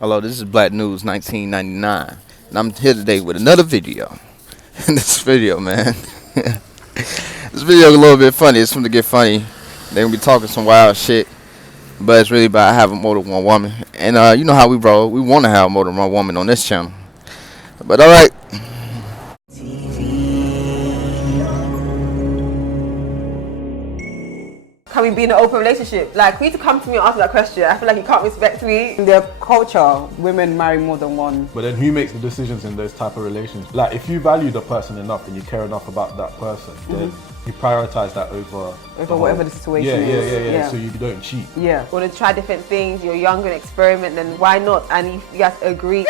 Hello, this is Black News 1999, and I'm here today with another video. In this video, man, this video is a little bit funny. It's going to get funny. They're going to be talking some wild shit, but it's really about having more than one woman. And you know how we roll. We want to have more than one woman on this channel. But alright. Can we be in an open relationship? Like, for you to come to me and ask me that question, I feel like you can't respect me. In their culture, women marry more than one. But then who makes the decisions in those type of relations? Like, if you value the person enough and you care enough about that person, then you prioritize that over whatever the situation is. Yeah. So you don't cheat. Yeah. You want to try different things, you're young and experiment, then why not? And if you guys agree.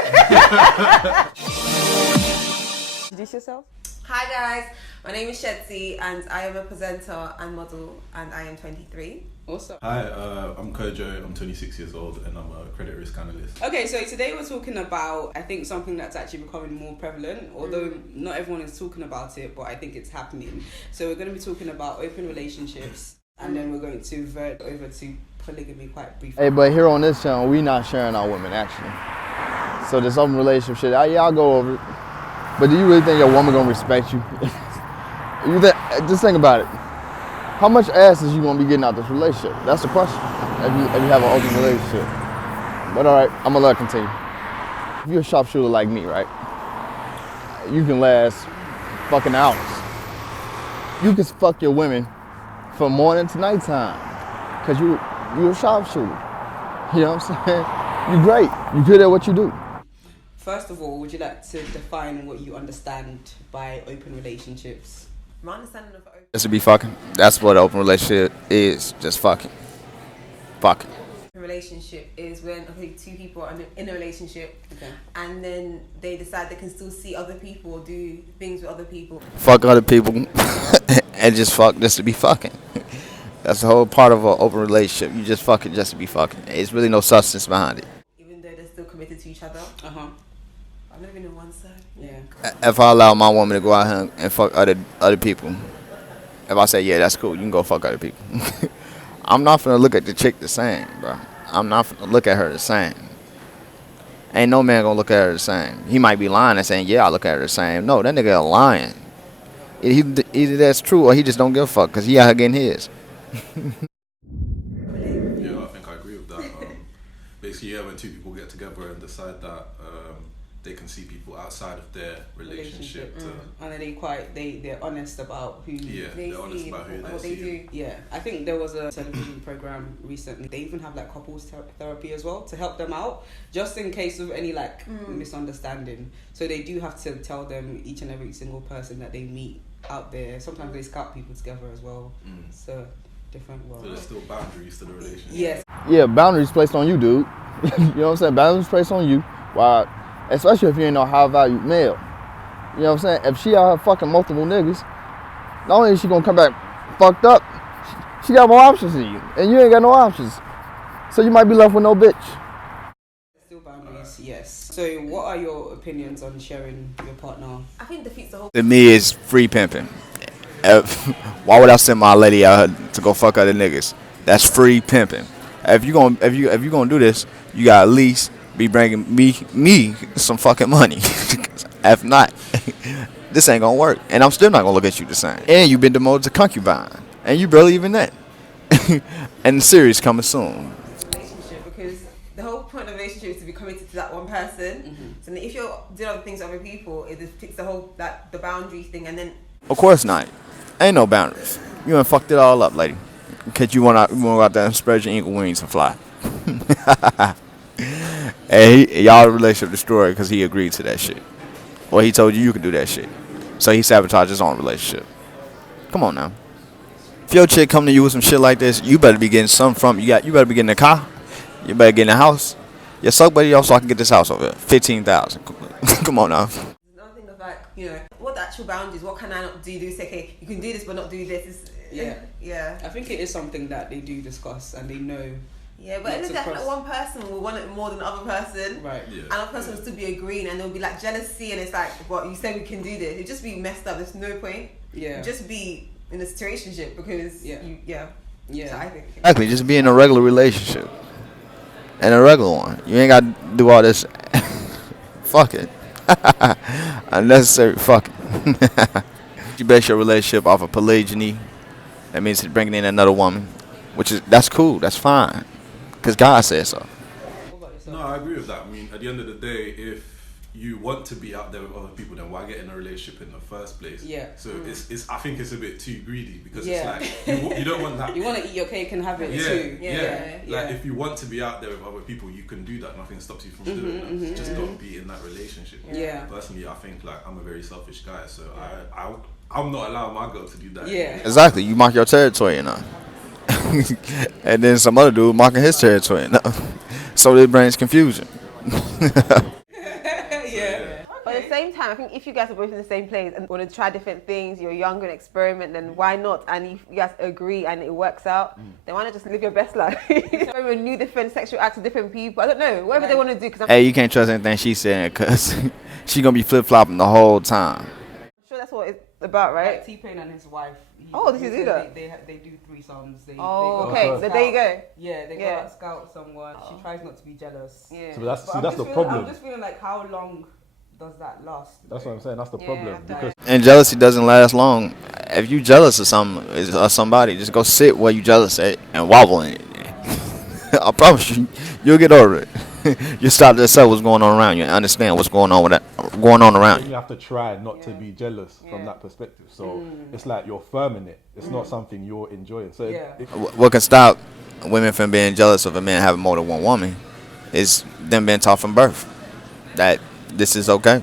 Introduce yourself. Hi guys, my name is Shetsi and I am a presenter and model and I am 23. Awesome. Hi, I'm Kojo, I'm 26 years old and I'm a credit risk analyst. Okay, so today we're talking about, I think, something that's actually becoming more prevalent, although not everyone is talking about it, but I think it's happening. So we're going to be talking about open relationships and then we're going to vert over to polygamy quite briefly. Hey, but here on this channel, we not sharing our women, actually. So this open relationship shit, yeah, I'll go over it. But do you really think your woman gonna respect you? Just think about it. How much ass is you gonna be getting out this relationship? That's the question. If you have an open relationship. But all right, I'm gonna let it continue. If you're a sharpshooter like me, right? You can last fucking hours. You can fuck your women from morning to nighttime, cause you're a sharpshooter. You know what I'm saying? You're great. You're good at what you do. First of all, would you like to define what you understand by open relationships? My understanding of open Just to be fucking. That's what an open relationship is. Just fucking. Fucking. relationship is when two people are in a relationship and then they decide they can still see other people or do things with other people. Fuck other people and just fuck just to be fucking. That's the whole part of an open relationship. You just fucking just to be fucking. It's really no substance behind it. Even though they're still committed to each other. I've never been on one side. Yeah. If I allow my woman to go out here and fuck other people, if I say, yeah, that's cool, you can go fuck other people. I'm not finna look at the chick the same, bro. I'm not finna look at her the same. Ain't no man gonna look at her the same. He might be lying and saying, yeah, I look at her the same. No, that nigga lying. Either that's true or he just don't give a fuck because he out here getting his. Yeah, I think I agree with that. Basically, yeah, when two people get together and decide that they can see people outside of their relationship. And then they're honest about who they're honest about who what they they see. do. Yeah, I think there was a television program recently. They even have like couples therapy as well to help them out, just in case of any misunderstanding. So they do have to tell them, each and every single person that they meet out there. Sometimes they scout people together as well. So different world. So there's still boundaries to the relationship. Yes. Yeah, boundaries placed on you, dude. You know what I'm saying? Boundaries placed on you. Why? Especially if you ain't no high-value male. You know what I'm saying? If she out here fucking multiple niggas, not only is she gonna come back fucked up, she got more options than you, and you ain't got no options. So you might be left with no bitch. Still boundaries, yes. So what are your opinions on sharing your partner? I think it defeats the whole. To me, it's free pimping. Why would I send my lady out here to go fuck other niggas? That's free pimping. If you gonna do this, you gotta at least be bringing me some fucking money. If not, this ain't gonna work, and I'm still not gonna look at you the same. And you've been demoted to concubine, and you barely even that. And the series coming soon. Relationship, because the whole point of a relationship is to be committed to that one person. So then if you're doing other things with other people, it defeats the whole the boundaries thing, and then. Of course not. Ain't no boundaries. You done fucked it all up, lady. Cause you wanna go out there and spread your eagle wings and fly. And y'all relationship destroyed because he agreed to that shit. Or he told you could do that shit. So he sabotaged his own relationship. Come on now. If your chick come to you with some shit like this, you better be getting something from you better be getting a car. You better get in a house. Yeah, suck buddy off so I can get this house over here. 15,000. Come on now. There's nothing of what the actual boundaries, what can I not do? Do say, okay, you can do this but not do this. Yeah. I think it is something that they do discuss and they know. Yeah, but it's definitely one person will want it more than the other person. Right. Yeah. Another person will still be agreeing and there'll be like jealousy and it's like, what, you said we can do this. It'd just be messed up. There's no point. Yeah. Just be in a situationship because So I think Exactly, just be in a regular relationship. and a regular one. You ain't got to do all this fucking unnecessary fucking. You base your relationship off of polygyny. That means bringing in another woman, that's cool. That's fine, because God said so. No, I agree with that. I mean, at the end of the day, if you want to be out there with other people, then why get in a relationship in the first place? Yeah. So it's I think it's a bit too greedy, because Yeah. it's like you don't want that. You want to eat your cake and have it too. Yeah. Like if you want to be out there with other people, you can do that. Nothing stops you from doing that. Just don't be in that relationship. Yeah. Personally, I think like I'm a very selfish guy, so I'm not allowing my girl to do that. Yeah. Exactly. You mark your territory, you know. And then some other dude marking his territory, you know. So it brings confusion. Yeah. But at the same time, I think if you guys are both in the same place and want to try different things, you're young and experiment, then why not? And if you guys agree and it works out, then why not just live your best life? Experiment new different sexual acts with different people. I don't know, whatever they want to do. Cause Hey, you can't trust anything she's saying, because she going to be flip-flopping the whole time. I'm sure that's what it's about, right? Like T-Pain and his wife. Oh, did you he do said that? They do threesomes. They Oh, go okay. out So scout. there you go. Yeah, they go Yeah. out scout someone. She tries not to be jealous. Yeah. So that's But see, I'm that's just the feeling- problem. I'm just feeling like, how long does that last? That's what I'm saying. That's the Yeah, problem, that- because And jealousy doesn't last long. If you jealous of somebody, just go sit where you jealous at and wobble in it. I promise you, you'll get over it. You stop to accept what's going on around you and understand what's going on around you you. have to try not to be jealous from that perspective. So it's like you're firm in it. It's not something you're enjoying. So Yeah. What can stop women from being jealous of a man having more than one woman is them being taught from birth that this is okay,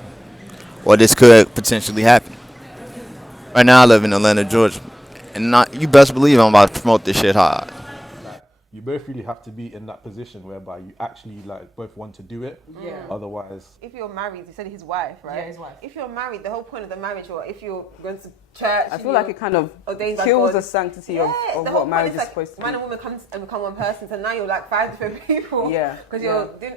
or this could potentially happen. Right now I live in Atlanta, Georgia, and you best believe I'm about to promote this shit hard. you both really have to be in that position whereby you actually like both want to do it. Yeah. Otherwise, If you're married, you said his wife, right? Yeah, his wife. If you're married, the whole point of the marriage, or if you're going to church, I feel like it kind of ordained by kills God. the sanctity of the what whole point marriage is like supposed to man be. and woman come and become one person, so now you're like 5 different people. Yeah. Because you're doing.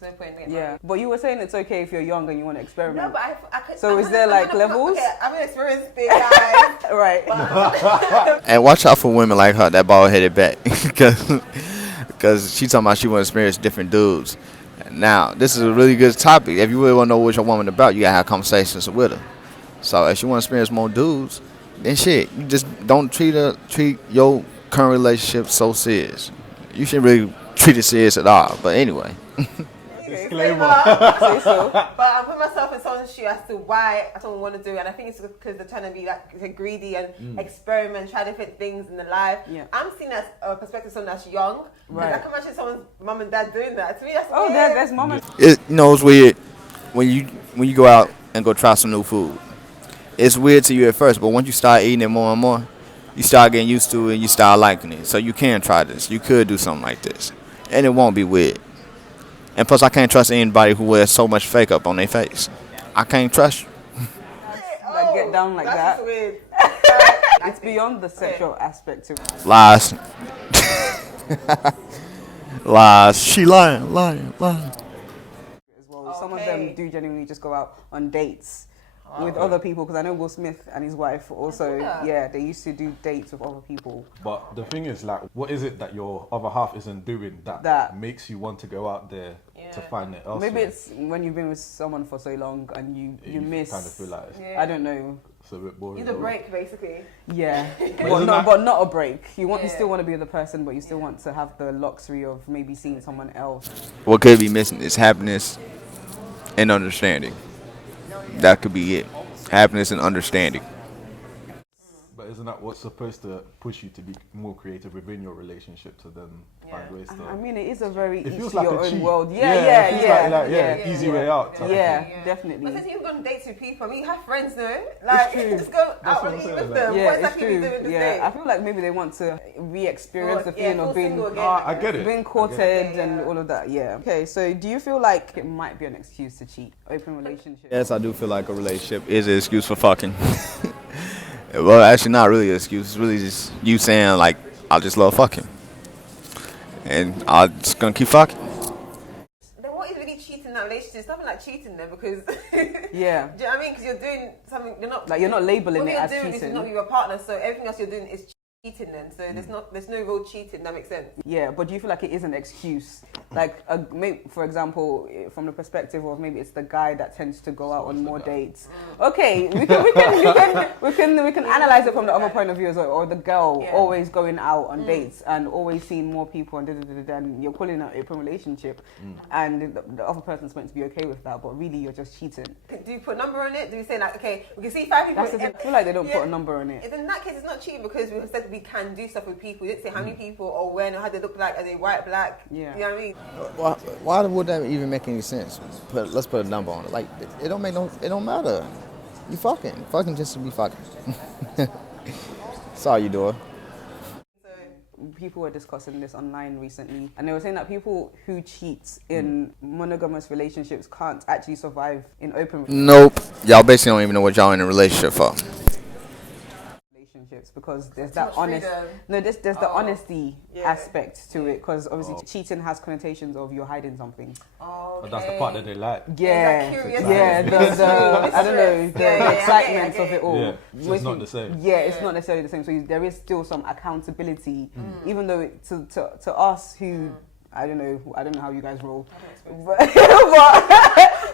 There's no point in getting Yeah, married. but you were saying it's okay if you're young and you want to No, experiment. but I could. So is there, like, levels? Okay, I'm an experienced big guy. Right. And watch out for women like her, that bald-headed back, because she talking about she want to experience different dudes. Now, this is a really good topic. If you really want to know what your woman about, you gotta have conversations with her. So if you want to experience more dudes, then shit, you just don't treat your current relationship so serious. You shouldn't really treat it serious at all. But anyway. disclaimer. Say so. But I put myself in someone's shoe as to why I don't want to do it, and I think it's because they're trying to be like greedy and experiment, try different things in their life. Yeah. I'm seeing as a perspective of someone that's young. Right. I can imagine someone's mum and dad doing that. To me, that's Oh, weird. there's moments. It's weird when you go out and go try some new food. It's weird to you at first, but once you start eating it more and more, you start getting used to it and you start liking it. So you can try this. You could do something like this, and it won't be weird. And plus, I can't trust anybody who wears so much fake up on their face. I can't trust you. Like, get down like that's that. just weird. It's beyond the sexual aspect of it. Lies. Lies. She lying. As well. Some of them Okay. do genuinely just go out on dates with other people, because I know Will Smith and his wife also, Yeah. they used to do dates with other people. But the thing is, like, what is it that your other half isn't doing that, That- makes you want to go out there to find it elsewhere? Maybe it's when you've been with someone for so long and you miss. kind of feel like Yeah. I don't know. it's a bit boring. Need a break, basically. Yeah, isn't but not a break. You Yeah. still want to be with the person, but you still want to have the luxury of maybe seeing someone else. What could be missing is happiness and understanding. That could be it. Happiness and understanding. But isn't that what's supposed to push you to be more creative within your relationship to then find ways to... I mean, it is a very it each feels to like your a own cheat. world. it Yeah, feels yeah, like, easy way out. type of yeah, thing. But definitely. since you've gone dates with people, I mean, you have friends, no? Like, true. just go That's out what and I'm eat saying, with like- them. Yeah, What it's exactly are you true. doing this Yeah, day? I feel like maybe they want to re-experience the feeling full of being single again. I get it. being courted and all of that. Yeah. Okay, so do you feel like it might be an excuse to cheat? Open relationship. Yes, I do feel like a relationship is an excuse for fucking. Well, actually, not really an excuse. It's really just you saying, like, I just love fucking. And I'm just going to keep fucking. Then what is really cheating in that relationship? It's nothing like cheating then, because Yeah. do you know what I mean? Because you're doing something, you're not Like, you're not labeling what it you're as doing is cheating. not your partner, so everything else you're doing is cheating then. So there's no real cheating. That makes sense. Yeah, but do you feel like it is an excuse? Like, for example, from the perspective of maybe it's the guy that tends to go out on more dates. Okay, we can analyze it from the other point of view as well. Or the girl always going out on dates and always seeing more people and you're calling it an open relationship, and the other person's meant to be okay with that, but really you're just cheating. Do you put a number on it? Do you say like, okay, we can see 5 people? I feel like they don't put a number on it. In that case, it's not cheating because we said we can do stuff with people. We didn't say how many people or when or how they look like. Are they white, black? Yeah. Do you know what I mean? Why would that even make any sense? Let's put a number on it. Like, it don't matter. You fucking just to be fucking. That's all you doing. People were discussing this online recently, and they were saying that people who cheat in monogamous relationships can't actually survive in open Nope. Y'all basically don't even know what y'all in a relationship for. relationships because there's that honest. No, there's the honesty aspect to it, because obviously cheating has connotations of you're hiding something. But that's the part that they like. Yeah, Like yeah. I don't know the excitement of it all. Yeah, so it's not the same. Yeah, it's not necessarily the same. So there is still some accountability, even though to us who I don't know how you guys roll, but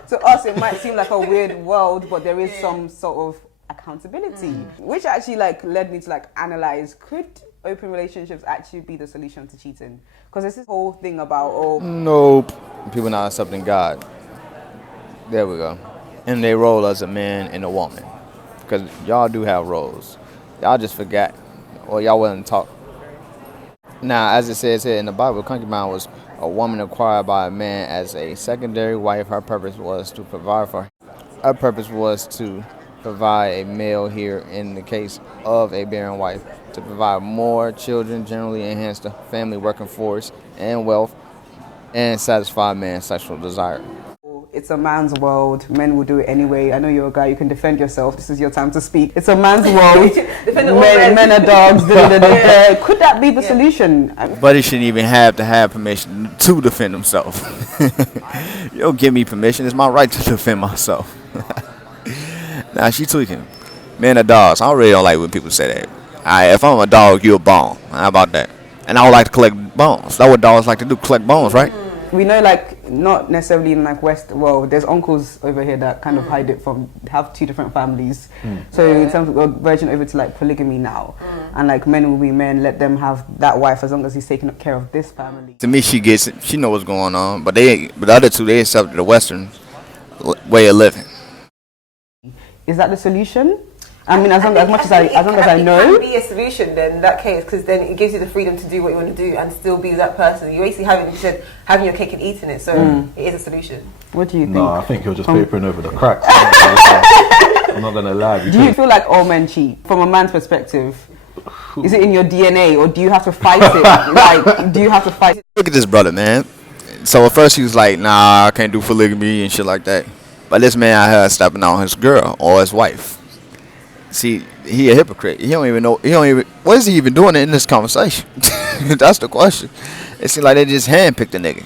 to us it might seem like a weird world, but there is some sort of accountability, which actually like led me to like analyze, could open relationships actually be the solution to cheating? Because there's this whole thing about Nope. People not accepting God. There we go. And they role as a man and a woman. Because y'all do have roles. Y'all just forgot. Or y'all wasn't taught. Now, as it says here in the Bible, concubine was a woman acquired by a man as a secondary wife. Her purpose was to provide for her. Her purpose was to provide a male here in the case of a barren wife, to provide more children, generally enhance the family working force and wealth, and satisfy man's sexual desire. it's a man's world, men will do it anyway. I know you're a guy, you can defend yourself. This is your time to speak. It's a man's world. men are dogs. Could that be the solution? But he shouldn't even have to have permission to defend himself. You don't give me permission. It's my right to defend myself. Nah, she tweaking. Men are dogs. I really don't like when people say that. If I'm a dog, you a bone. How about that? And I would like to collect bones. That's what dogs like to do, collect bones, right? We know, like, not necessarily in like West. Well, there's uncles over here that kind of hide it from, have two different families. So in terms of, we're verging over to like polygamy now, and like men will be men, let them have that wife as long as he's taking care of this family. To me, she gets it. She know what's going on. But the other two, they accept the Western way of living. Is that the solution? I mean, as long as I know, it can be a solution then in that case, because then it gives you the freedom to do what you want to do and still be that person. You're basically having your cake and eating it, so it is a solution. What do you think? No, I think you're just papering over the cracks. I'm not gonna lie. Do you feel like all men cheat? From a man's perspective, is it in your DNA, or do you have to fight it? Like, do you have to fight it? Look at this brother, man. So at first he was like, nah, I can't do polygamy and shit like that. But this man out here stepping on his girl or his wife. See, he a hypocrite. He don't even know. What is he even doing in this conversation? That's the question. It seems like they just handpicked the nigga.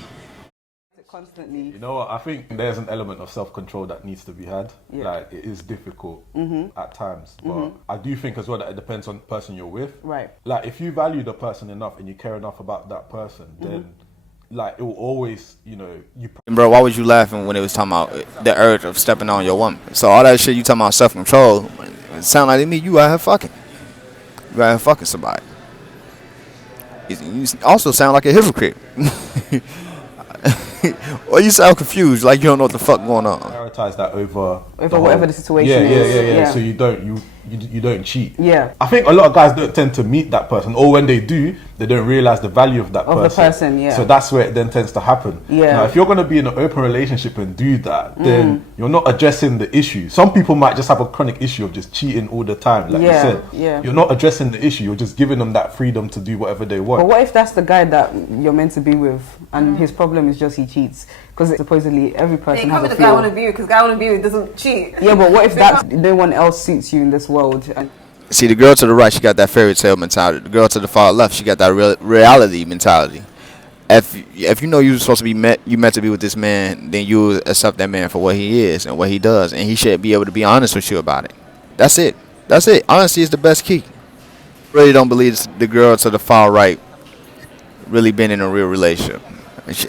Constantly. You know what? I think there's an element of self-control that needs to be had. Yeah. Like, it is difficult at times, but I do think as well that it depends on the person you're with. Right. Like, if you value the person enough and you care enough about that person, then like it will always, Bro, why was you laughing when it was talking about the urge of stepping on your woman? So all that shit you talking about self-control, it sound like to me you out here fucking. You out here fucking somebody. You also sound like a hypocrite. Or you sound confused, like you don't know what the fuck going on. prioritize that over whatever the situation is. Yeah. So you don't cheat. Yeah. I think a lot of guys don't tend to meet that person, or when they do, they don't realize the value of that person. Of the person, yeah. So that's where it then tends to happen. Yeah. Now, if you're going to be in an open relationship and do that, then you're not addressing the issue. Some people might just have a chronic issue of just cheating all the time, like you said. Yeah. You're not addressing the issue. You're just giving them that freedom to do whatever they want. But what if that's the guy that you're meant to be with, and his problem is just he cheats? Because supposedly every person has a the guy I want flaw. to be with, because guy I want to be with doesn't cheat. Yeah, but what if that no one else suits you in this world? And See, the girl to the right, she got that fairy tale mentality. The girl to the far left, she got that reality mentality. If you know you're supposed to be meant to be with this man, then you accept that man for what he is and what he does, and he should be able to be honest with you about it. That's it. Honesty is the best key. Really don't believe the girl to the far right really been in a real relationship,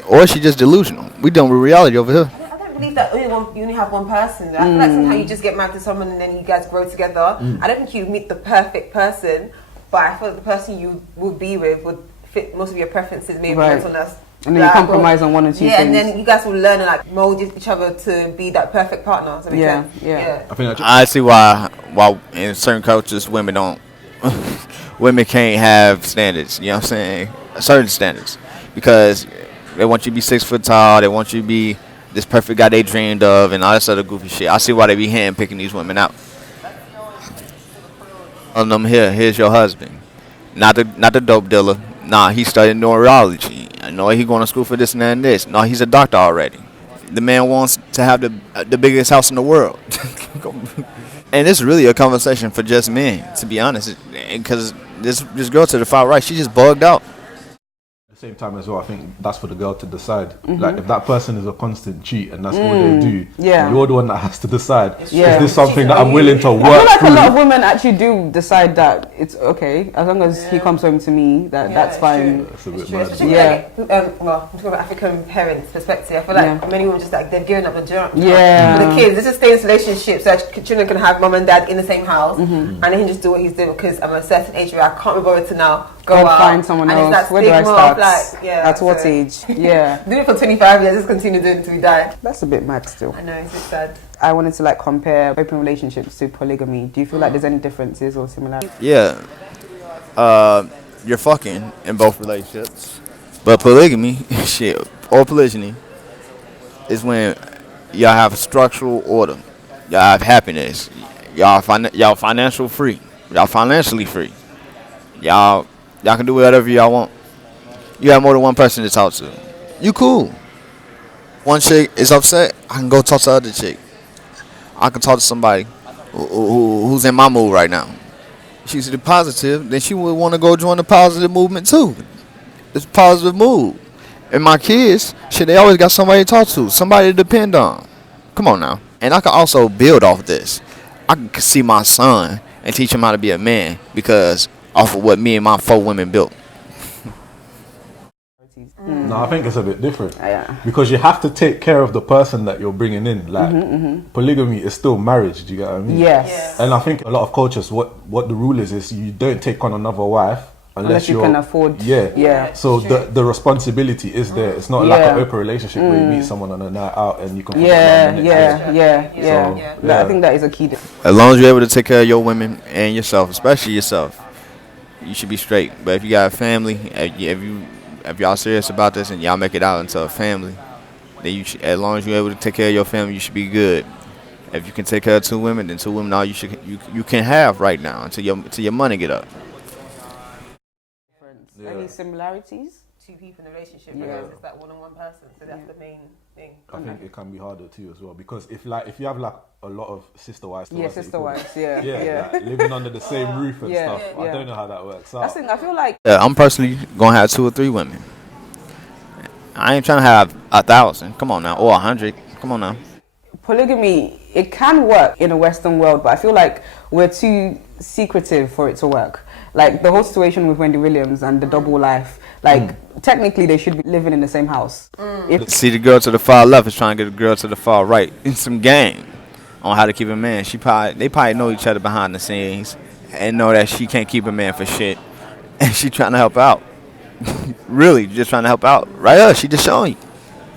or she just delusional. We dealing with reality over here. I don't believe that you only have one person. I feel like sometimes you just get married to someone and then you guys grow together. I don't think you meet the perfect person, but I feel like the person you would be with would fit most of your preferences. Maybe Right. on us. And then you compromise on one or two yeah, things. and then you guys will learn and like mold each other to be that perfect partner. Does that make Yeah, sense? yeah. I think I see why in certain cultures women don't women can't have standards, you know what I'm saying? Certain standards. Because they want you to be 6 foot tall, they want you to be this perfect guy they dreamed of and all this other goofy shit. I see why they be handpicking these women out. On them here's your husband. Not the dope dealer. Nah, he's studying neurology. I know he going to school for this and that and this. No, he's a doctor already. The man wants to have the biggest house in the world. And it's really a conversation for just men, to be honest. Because this girl to the far right, she just bugged out. At the same time as well, I think that's for the girl to decide. Like if that person is a constant cheat and that's all they do, Yeah. you're the one that has to decide. Yeah. Is this something that I'm willing to work I feel like through? a lot of women actually do decide that it's okay as long as he comes home to me. That's it's fine. That's a bit It's true, mad. especially Yeah. well, I'm talking about African parents' perspective. I feel like many women just like they've given up the job Yeah. for the kids. They just stay in this relationship so that children can have mum and dad in the same house, and they can just do what he's doing because I'm a certain age where I can't be bothered to now go Go out find someone and else. It's that Where do I stigma start? of like, At what so- age? Yeah. Do it for 25 years. Just continue doing it until we die. That's a bit mad still. I know it's a bit sad. I wanted to like compare open relationships to polygamy. Do you feel like there's any differences or similarities? Yeah. You're fucking in both relationships. But polygamy, shit, or polygyny, is when y'all have structural order. Y'all have happiness. Y'all financial free. Y'all financially free. Y'all can do whatever y'all want. You have more than one person to talk to. You cool. One chick is upset, I can go talk to the other chick. I can talk to somebody who's in my mood right now. She's the positive, then she would want to go join the positive movement too. It's a positive mood. And my kids, shit, they always got somebody to talk to, somebody to depend on. Come on now. And I can also build off this. I can see my son and teach him how to be a man because off of what me and my 4 women built. No, I think it's a bit different. Yeah. Because you have to take care of the person that you're bringing in. Like, polygamy is still marriage, do you get what I mean? Yes. And I think a lot of cultures, what the rule is you don't take on another wife Unless you can afford. Yeah. Yeah. So the responsibility is there. It's not like Yeah. an open relationship where you meet someone on a night out and you can. Yeah, put yeah, yeah, yeah. Yeah. I think that is a key. As long as you're able to take care of your women and yourself, especially yourself, you should be straight. But if you got a family, if y'all serious about this and y'all make it out into a family, then you should, as long as you're able to take care of your family, you should be good. If you can take care of 2 women, then 2 women all you can have right now until your money get up. Any similarities? 2 people in a relationship Yeah. because it's that one-on-one person. So that's the main thing. I think it can be harder too as well because if you have like a lot of sister wives. Yeah, sister wives. Yeah, Yeah, like living under the same roof and Yeah, stuff. yeah. I don't know how that works out. That's the thing. I feel like I'm personally gonna have 2 or 3 women. I ain't trying to have 1,000. Come on now, or 100. Come on now. polygamy, it can work in a Western world, but I feel like we're too secretive for it to work. Like the whole situation with Wendy Williams and the double life, like technically they should be living in the same house. If See, the girl to the far left is trying to get the girl to the far right in some game on how to keep a man. They probably know each other behind the scenes and know that she can't keep a man for shit, and she trying to help out. Really, just trying to help out. Right? She just showing you.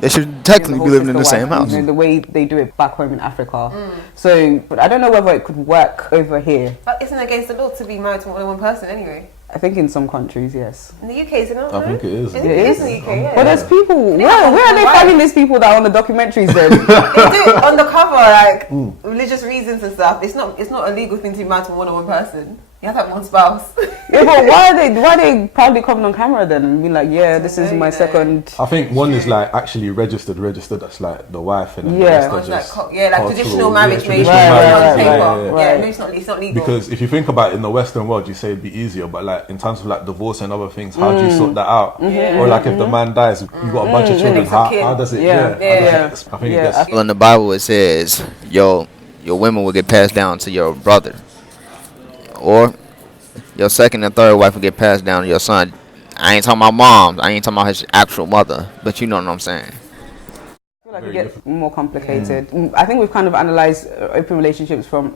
They should technically whole be living in the sister same wife, house. you know, the way they do it back home in Africa. So, but I don't know whether it could work over here. But isn't it against the law to be married to more than one person anyway? I think in some countries, yes. In the UK, is it not? I think it is. It It is is. in the UK, yeah. But there's people. Where are they right. finding these people that are on the documentaries then? They do it undercover, like religious reasons and stuff. It's not a legal thing to be married to more than one person. You have to have one spouse. Yeah, but why are they proudly coming on camera then and being like, yeah, this is my second. I think one is like actually registered. That's like the wife, and then the Yeah. rest are One's like, just like cultural- traditional marriage, maybe. traditional Right, marriage, right, on right, paper. right. Yeah, maybe it's not legal. Because if you think about it, in the Western world, you say it'd be easier, but like in terms of like divorce and other things, how do you sort that out? Or like if the man dies, you got a bunch of children. Next of kin. How does it? Yeah, How does yeah. it- I think Yeah, it gets. Well, in the Bible, it says your women will get passed down to your brother, or your second and third wife will get passed down to your son. I ain't talking about moms. I ain't talking about his actual mother. But you know what I'm saying. I feel like it gets more complicated. I think we've kind of analysed open relationships from,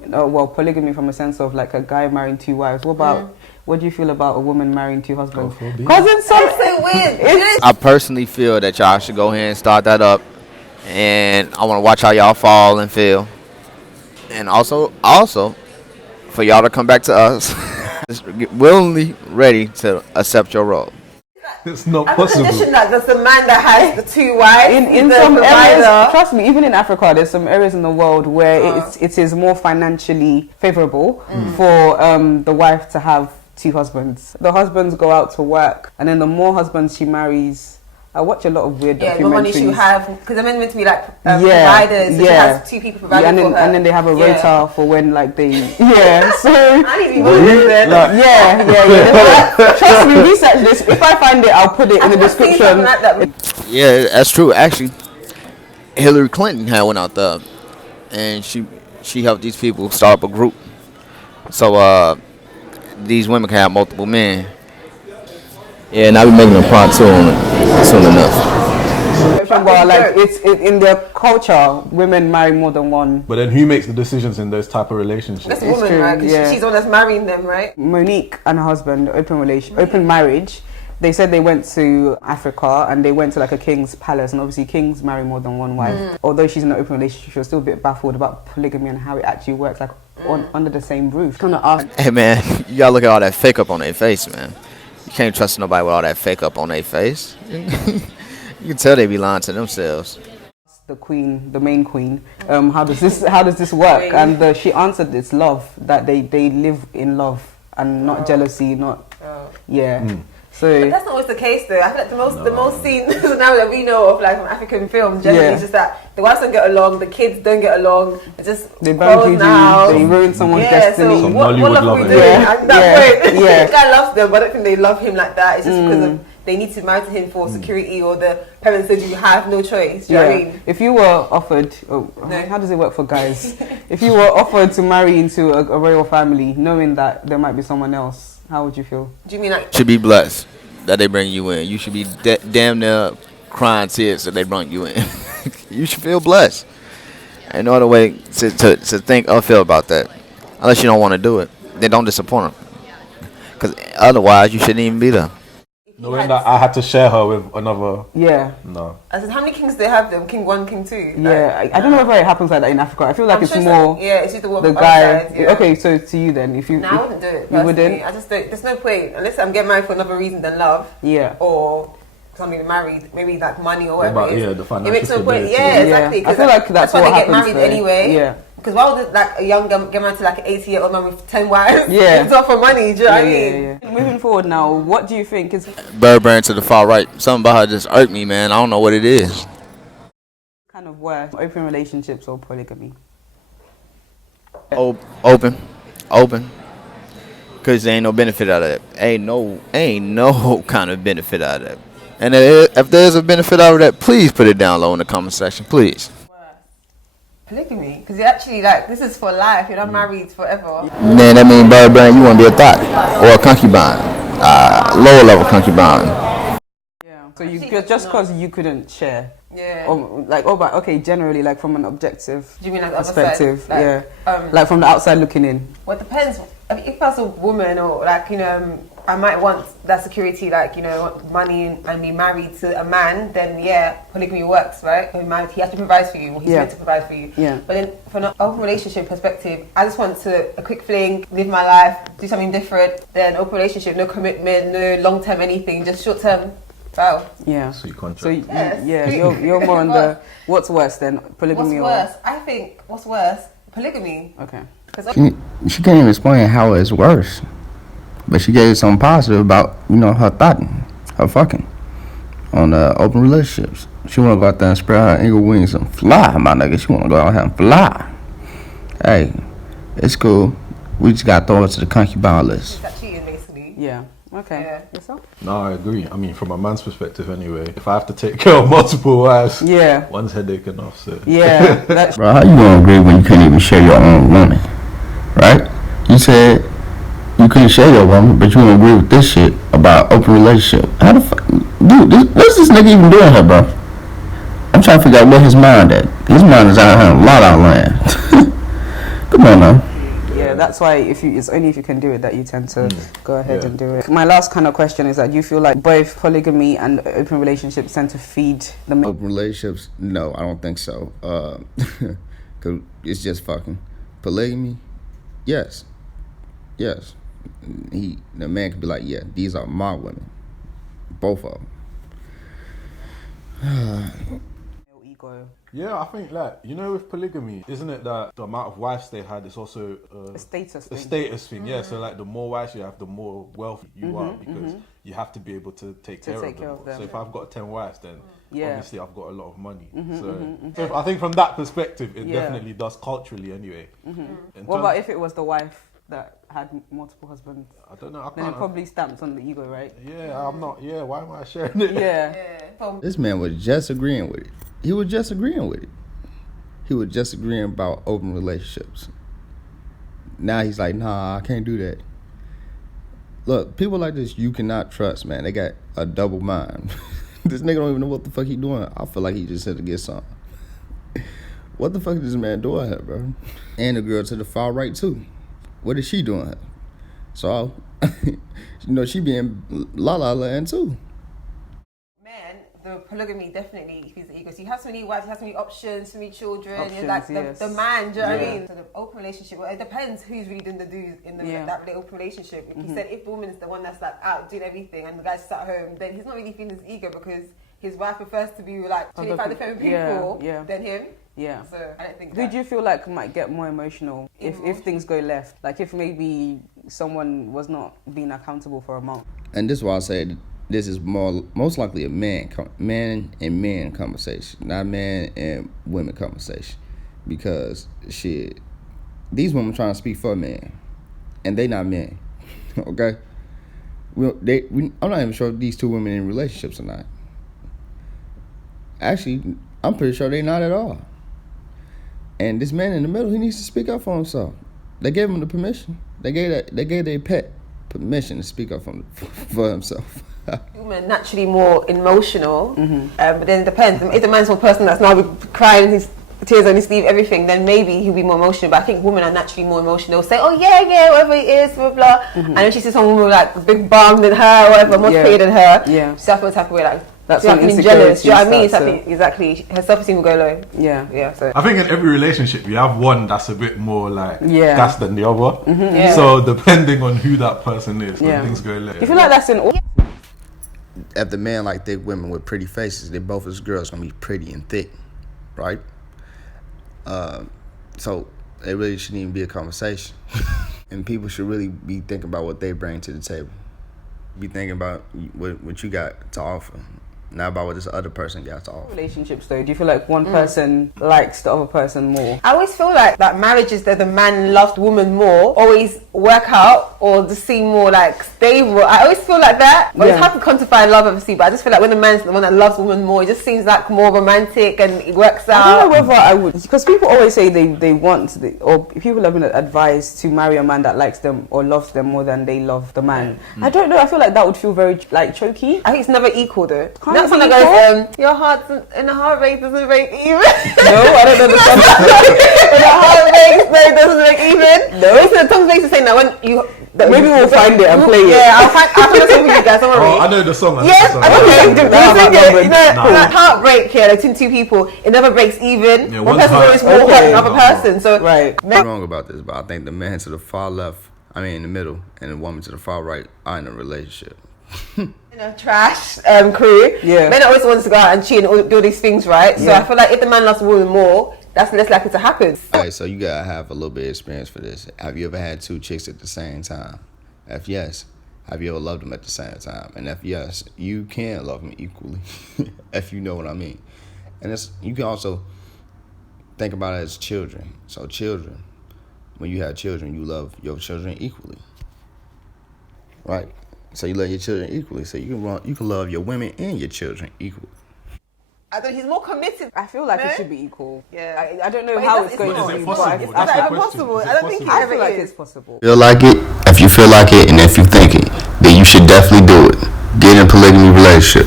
polygamy from a sense of like a guy marrying 2 wives. What do you feel about a woman marrying 2 husbands? Because it's so weird. I personally feel that y'all should go ahead and start that up. And I want to watch how y'all fall and feel. And also, for y'all to come back to us, willingly ready to accept your role. It's not I'm possible. conditioned that there's the man that has the 2 wives. in some areas, trust me, even in Africa, there's some areas in the world where it is more financially favorable for the wife to have 2 husbands. The husbands go out to work, and then the more husbands she marries, I watch a lot of weird documentaries. The money she have, because they're meant to be like providers. So she has 2 people providing for her. And then they have a rota for when like they so I need to be more than Trust me, research this. If I find it, I'll put it in the description. Like that. Yeah, that's true. Actually, Hillary Clinton had went out there, and she helped these people start up a group. So these women can have multiple men. Yeah, and I'll be making a part 2 on it soon enough. Well, like it's in their culture, women marry more than one. But then who makes the decisions in those type of relationships? That's a woman, true, right? 'Cause yeah. she's the one that's marrying them, right? Monique and her husband, open marriage. They said they went to Africa and they went to like a king's palace, and obviously kings marry more than one wife. Although she's in an open relationship, she was still a bit baffled about polygamy and how it actually works, like under the same roof. Kind of asked. Hey man, you gotta look at all that fake up on their face, man. You can't trust nobody with all that fake up on their face. You can tell they be lying to themselves. The queen, the main queen, how does this work? And she answered, it's love, that they live in love and not jealousy, So but that's not always the case, though. I feel like the most seen scenario that we know of, like from African films, generally, is just that the wives don't get along, the kids don't get along. They bamboozle you, they ruin someone's destiny. So what love are we doing? At that point, the guy loves them, but I don't think they love him like that. It's just because they need to marry to him for security, or the parents said you have no choice. Do you know what I mean? If you were offered, how does it work for guys? If you were offered to marry into a royal family, knowing that there might be someone else, how would you feel? Do you mean like... Should be blessed that they bring you in. You should be damn near crying tears that they brought you in. You should feel blessed. Ain't no other way to think or feel about that. Unless you don't want to do it, then don't disappoint them. Because otherwise, you shouldn't even be there. Knowing that I had to share her with another. Yeah. No. As in, how many kings do they have them? King 1, King 2? Yeah, I don't know if it happens like that in Africa. I feel like it's more. It's just the guy. Side, yeah. Okay, so to you then, if you. No, I wouldn't do it. You wouldn't. I just don't. There's no point unless I'm getting married for another reason than love. Yeah. Or something married, maybe like money or whatever. The financial. It makes no point. stability. Yeah, exactly. I feel like that's why what they get happens married though. anyway. Yeah. Because why would like a young girl get married to like an 80-year-old man with 10 wives? Yeah. It's all for money. Do you know what I mean? Yeah. Moving forward now, what do you think is Burberry to the far right. Something about her just irked me, man. I don't know what it is. kind of worse, open relationships or polygamy? Open. Because there ain't no benefit out of that. Ain't no kind of benefit out of that. And if there's a benefit out of that, please put it down low in the comment section, please. Polygamy, because you're actually like, this is for life. You're not married forever. Man, that means Burberry, you want to be a thought or a concubine, lower level concubine. Yeah. So you just because you couldn't share. Yeah. But okay, generally, like from an objective Do you mean like the perspective, other side? yeah. Like from the outside looking in. Well, it depends. I mean, if I was a woman, or like, you know, I might want that security, like, you know, want money and be married to a man, then yeah, polygamy works, right? He has to provide for you, or he's meant to provide for you. Yeah. But then from an open relationship perspective, I just want a quick fling, live my life, do something different. Then open relationship, no commitment, no long term anything, just short term. Wow. Yeah. Sweet contract. So Yes. you're more on the what's worse then, polygamy What's worse? I think what's worse, polygamy. Okay. She can't even explain how it's worse, but she gave something positive about, you know, her thought, her fucking on open relationships. She want to go out there and spread her eagle wings and fly, my nigga. She want to go out here and fly. Hey, it's cool. We just got to throw it to the concubine list. Is that cheating, basically? Yeah. Okay. Yeah. Yourself? No, I agree. I mean, from a man's perspective anyway, if I have to take care of multiple wives, Yeah. one's headache enough, so. Yeah. That's Bro, how you gonna agree when you can't even share your own woman, right? You said you you couldn't share your woman, but you don't agree with this shit about open relationship. How the fuck, dude? What's this nigga even doing here, bro? I'm trying to figure out where his mind at. His mind is out here in La La Land. Come on now. Yeah, that's why it's only if you can do it that you tend to go ahead and do it. My last kind of question is that do you feel like both polygamy and open relationships tend to feed the Open relationships? No, I don't think so. Cause it's just fucking. Polygamy? Yes. The man could be like, yeah, these are my women. Both of them. ego. Yeah, I think like, you know, with polygamy, isn't it that the amount of wives they had is also A status thing. a status thing? Yeah, so like the more wives you have, the more wealthy you are, because you have to be able to take care of them. So if I've got 10 wives, then obviously I've got a lot of money. So I think from that perspective, it definitely does culturally anyway. What about if it was the wife that had multiple husbands? I don't know. Then it probably stamps on the ego, right? Yeah, I'm not. Yeah, why am I sharing it? Yeah. This man was just agreeing with it. He was just agreeing with it. He was just agreeing about open relationships. Now he's like, nah, I can't do that. Look, people like this you cannot trust, man. They got a double mind. This nigga don't even know what the fuck he doing. I feel like he just had to get something. What the fuck is this man doing here, bro? And the girl to the far right too. What is she doing here? So, you know, she be in La La Land too. Men, the polygamy definitely feeds the ego. So you have so many wives, you have so many options, so many children. Options, you're like yes. the man, do you know what I mean? So the open relationship, well, it depends who's really doing the dues in that really open relationship. Like you said, if the woman is the one that's like out doing everything and the guy's sat at home, then he's not really feeling his ego because his wife prefers to be with like 25 different people than him. Yeah. So I don't think. Who do you feel like might get more emotional if things go left? Like if maybe someone was not being accountable for a month. And this is why I said this is most likely a man and men conversation, not man and women conversation, because shit, these women trying to speak for men, and they not men. Okay. I'm not even sure if these two women in relationships or not. Actually, I'm pretty sure they're not at all. And this man in the middle, he needs to speak up for himself. They gave him the permission. They gave their pet permission to speak up for himself. Women naturally more emotional, but then it depends. If the man's one person that's now crying his tears on his sleeve, everything, then maybe he'll be more emotional. But I think women are naturally more emotional. They'll say, "Oh yeah, whatever it is, blah blah." And when she sees some woman with like a big bum than her, or whatever, more paid than her, she's feeling type of way like. That's when feeling jealous. Do you know what I mean? So exactly. Her self-esteem will go low. Yeah. So I think in every relationship you have one that's a bit more like gas than the other. Yeah. So depending on who that person is, when things go left. You feel like that's in all. If the man like thick women with pretty faces, they both as girls gonna be pretty and thick, right? So it really shouldn't even be a conversation. And people should really be thinking about what they bring to the table. Be thinking about what you got to offer. Not about what this other person got to offer. Relationships though, do you feel like one person likes the other person more? I always feel like that marriages that the man loves the woman more always work out or just seem more like stable. I always feel like that. But it's hard to quantify love obviously, but I just feel like when the man's the one that loves the woman more, it just seems like more romantic and it works out. I don't know whether I would, because people always say they want, or people have been advised to marry a man that likes them or loves them more than they love the man. I don't know, I feel like that would feel very like choky. I think it's never equal though. That's when I goes, your heart and the heart rate doesn't rate even. No, I don't know the song. The heart rate doesn't rate even. No. It's Tom Waits is saying that when you. Maybe we'll find it and play it. Yeah, I'll find the song for you guys. Don't worry. I know the song. Yes, okay. That heartbreak here, like between two people, it never breaks even. Yeah, one person always more hurt than the other person. So I'm wrong about this, but I think the man to the far left, in the middle, and the woman to the far right are in a relationship. Trash crew. Yeah. Men always wants to go out and cheat and do all these things, right? So I feel like if the man loves the woman more, that's less likely to happen. Alright, so you gotta have a little bit of experience for this. Have you ever had two chicks at the same time? If yes, have you ever loved them at the same time? And if yes, you can love them equally, if you know what I mean. And you can also think about it as children. So children, when you have children, you love your children equally, right? So you love your children equally. So you can love your women and your children equally. I don't. He's more committed. I feel like it should be equal. Yeah. I don't know But how it's it's going not. to Is be. it But possible? if- That's Is the that question. possible? Is I it don't think possible? I feel like is. it's possible. Feel like it. If you feel like it, and if you think it, then you should definitely do it. Get in a polygamy relationship.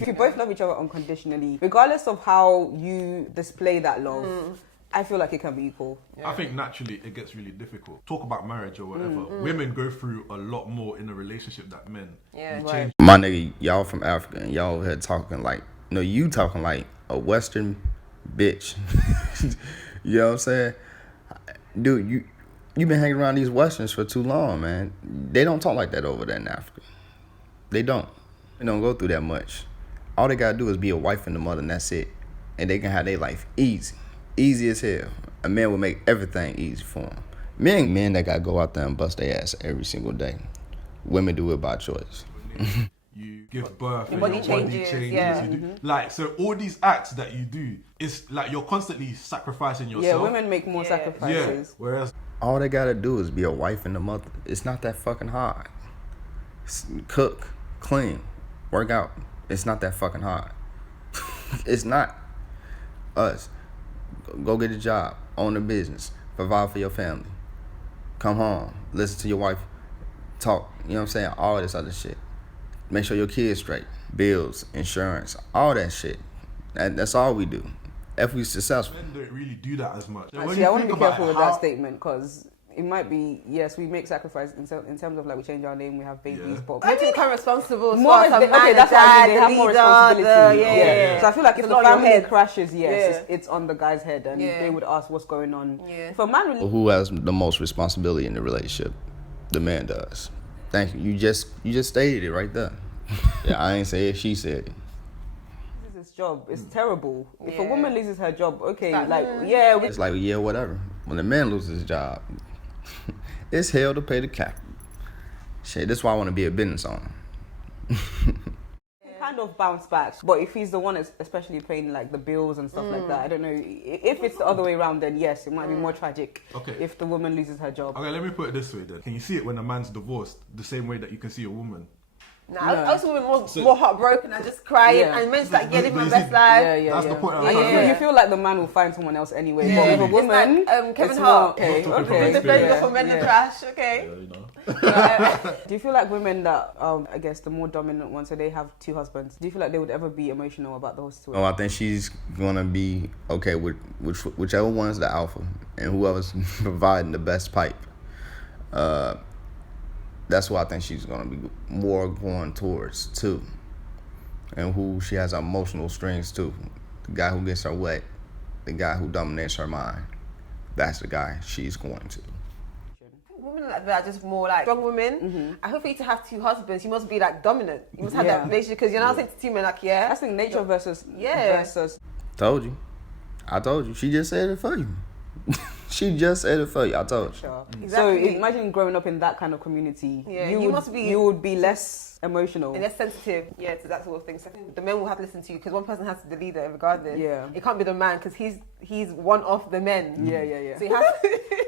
If you both love each other unconditionally, regardless of how you display that love, I feel like it can be equal. I think naturally it gets really difficult. Talk about marriage or whatever. Women go through a lot more in a relationship than men. Yeah. You change. My nigga, y'all from Africa, and y'all over here talking like, no, you talking like a Western bitch. You know what I'm saying? Dude, you been hanging around these Westerns for too long, man. They don't talk like that over there in Africa. They don't. They don't go through that much. All they gotta do is be a wife and a mother, and that's it. And they can have their life easy. Easy as hell. A man will make everything easy for them. Men that gotta go out there and bust their ass every single day. Women do it by choice. You give birth, Your and body your body changes, changes. yeah. You do, like, so all these acts that you do, it's like you're constantly sacrificing yourself. Yeah, women make more Yeah. sacrifices. Whereas All they gotta do is be a wife and a mother. It's not that fucking hard. Cook, clean, work out. It's not that fucking hard. It's not. Us. Go get a job, own a business, provide for your family. Come home, listen to your wife talk, you know what I'm saying? All this other shit. Make sure your kids straight. Bills, insurance, all that shit. That's all we do. If we successful. men don't really do that as much. When Actually, you I want to think be about careful with how- that statement because it might be, yes, we make sacrifice in terms of like we change our name, we have babies, Yeah. but I think become responsible. as more far as a man, okay, a that's what I dad, mean. They have the more leader, responsibility. yeah. So I feel like if It's the not on your family head. crashes, yes, Yeah. it's on the guy's head, and Yeah. they would ask what's going on. Yeah. If a man really Who has the most responsibility in the relationship? The man does. Thank you. You just stated it right there. Yeah, I ain't say it. She said it. loses his job, it's terrible. If a Yeah. woman loses her job, okay, Like, like yeah, It's like, yeah, whatever. When the man loses his job, it's hell to pay the cap. Shit, that's why I want to be a business owner. kind of bounce back. But if he's the one especially paying like the bills and stuff like that, I don't know. If it's the other way around, then yes, it might be more tragic. Okay. If the woman loses her job. Okay, let me put it this way then. Can you see it when a man's divorced the same way that you can see a woman? Nah, I was women more So- more heartbroken and just crying, Yeah. and men's like, yeah, living my But you best see, life. That's the point I'm And trying to you make. feel like the man will find someone else anyway. Yeah. But with a It's woman, like, Kevin it's Hart. more, okay, Not talking from okay. The experience. friends go for men Yeah. and trash, okay. Yeah, you know. Do you feel like women that, I guess, the more dominant ones, so they have two husbands, do you feel like they would ever be emotional about those two? Oh, I think she's gonna be okay with whichever one's the alpha and whoever's providing the best pipe. That's what I think she's gonna be more going towards too, and who she has emotional strings to. The guy who gets her wet, the guy who dominates her mind. That's the guy she's going to. Women like that are just more like strong women. I hope for you to have two husbands, you must be like dominant. You must have Yeah. that relationship because you're not saying to two men like, yeah. That's the nature versus versus. Told you. I told you. She just said it for you. She just said it for you. I told you. Sure. So Exactly. imagine growing up in that kind of community. Yeah, you you would, must be- You would be less emotional. And they're sensitive, yeah, to that sort of thing. So I think the men will have to listen to you because one person has to be the leader regardless. Yeah. It can't be the man because he's one of the men. Yeah. So you have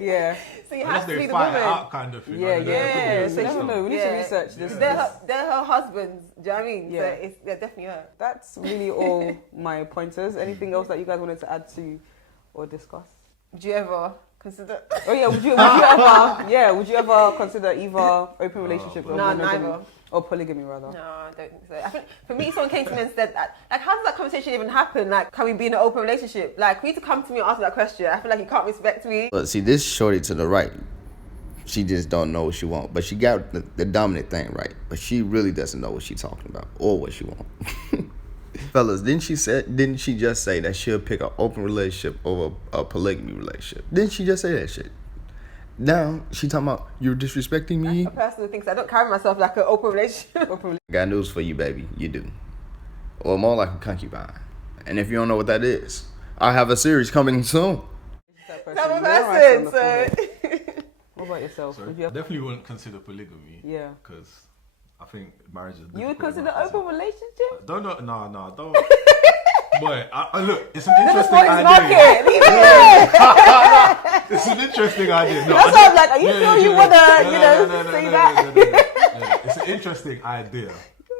Yeah. so you Unless have to be they the fight it woman. out kind of thing. Yeah, I don't know. yeah. It could be Yeah, a so You never system. know. We need to research this. They're her husbands. Do you know what I mean? Yeah. So they're definitely her. That's really all my pointers. Anything else that you guys wanted to add to or discuss? Do you ever consider? Oh yeah, would you ever consider either open relationships or No, monogamy? neither. Or polygamy rather? No, I don't think so. I think for me, someone came to me and said, like, how does that conversation even happen? Like, can we be in an open relationship? Like, for you to come to me and ask me that question, I feel like you can't respect me. But see, this shorty to the right, she just don't know what she want. But she got the dominant thing right. But she really doesn't know what she's talking about or what she want. Fellas, didn't she just say that she'll pick an open relationship over a polygamy relationship? Didn't she just say that shit? Now she talking about you're disrespecting me. A person who thinks I don't carry myself like an open relationship. Got news for you, baby. You do, or more like a concubine. And if you don't know what that is, I have a series coming soon. I'm a You're right on person, the so. forehead. What about yourself? Sorry? Would you I definitely wouldn't consider polygamy. Yeah. Because I think marriage is. You would difficult consider enough as open relationship? Don't know. No, don't. Boy, look, it's an interesting Boys idea. market. Leave it there. It's an interesting idea. No, That's I why I'm don't- like, are you sure you wanna, say that? no. It's an interesting idea.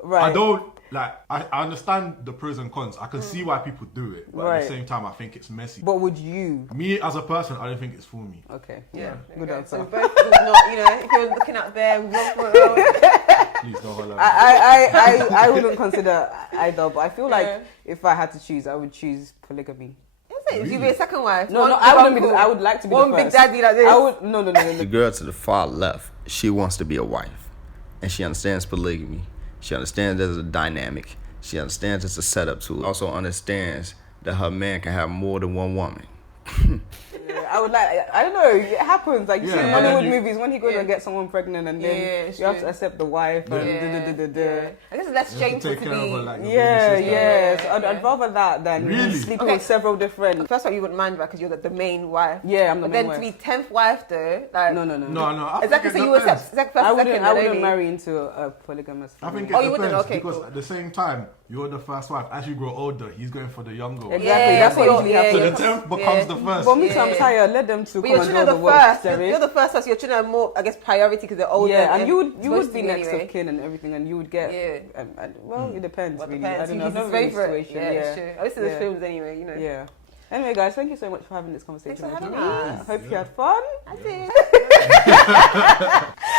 Right. I don't like I understand the pros and cons. I can see why people do it, but at the same time, I think it's messy. But would you? Me as a person, I don't think it's for me. Okay. Yeah. Good answer. So both not, you know, if you're looking out there, Please don't hold on. I wouldn't consider either, but I feel like if I had to choose, I would choose polygamy. Really? You'd be a second wife. No, I wouldn't be. I would like to be one the big first. daddy like this. I would. No. The girl to the far left, she wants to be a wife, and she understands polygamy. She understands there's a dynamic. She understands it's a setup tool. Also understands that her man can have more than one woman. I would like. I don't know. It happens. Like you see in Hollywood movies when he goes and gets someone pregnant, and then you have to accept the wife. And I guess it's less shameful to be. So I'd rather that than sleeping with several different. First of all, you wouldn't mind that because you're the main wife. Yeah, I'm the main wife. wife. But then to be 10th wife though, like no. Exactly. So you accept. I wouldn't marry into a polygamous family. I think it depends because at the same time you're the first wife. As you grow older, he's going for the younger one. Exactly. That's what usually happens. So the 10th becomes the first. But me too, I'm tired. Let them two but come and do the work. You're the first person. Your children are more, I guess, priority because they're older. Yeah, and you would be next of kin and everything, and you would get. Well, it depends. Well, really. depends. I don't know. He's his favorite. Yeah, sure. I listen to the films anyway. You know. Yeah. Anyway, guys, thank you so much for having this conversation. Thanks for having us. I hope you had fun. I did.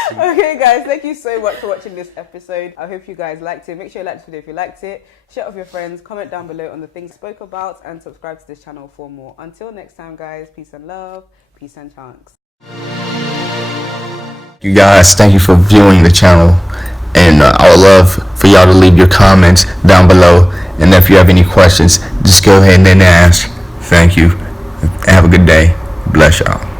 Okay, guys, thank you so much for watching this episode. I hope you guys liked it. Make sure you like this video if you liked it. Share it with your friends. Comment down below on the things spoke about, and subscribe to this channel for more. Until next time, guys, peace and love, peace and chunks. You guys, thank you for viewing the channel, and I would love for y'all to leave your comments down below, and if you have any questions, just go ahead and ask. Thank you. Have a good day. Bless y'all.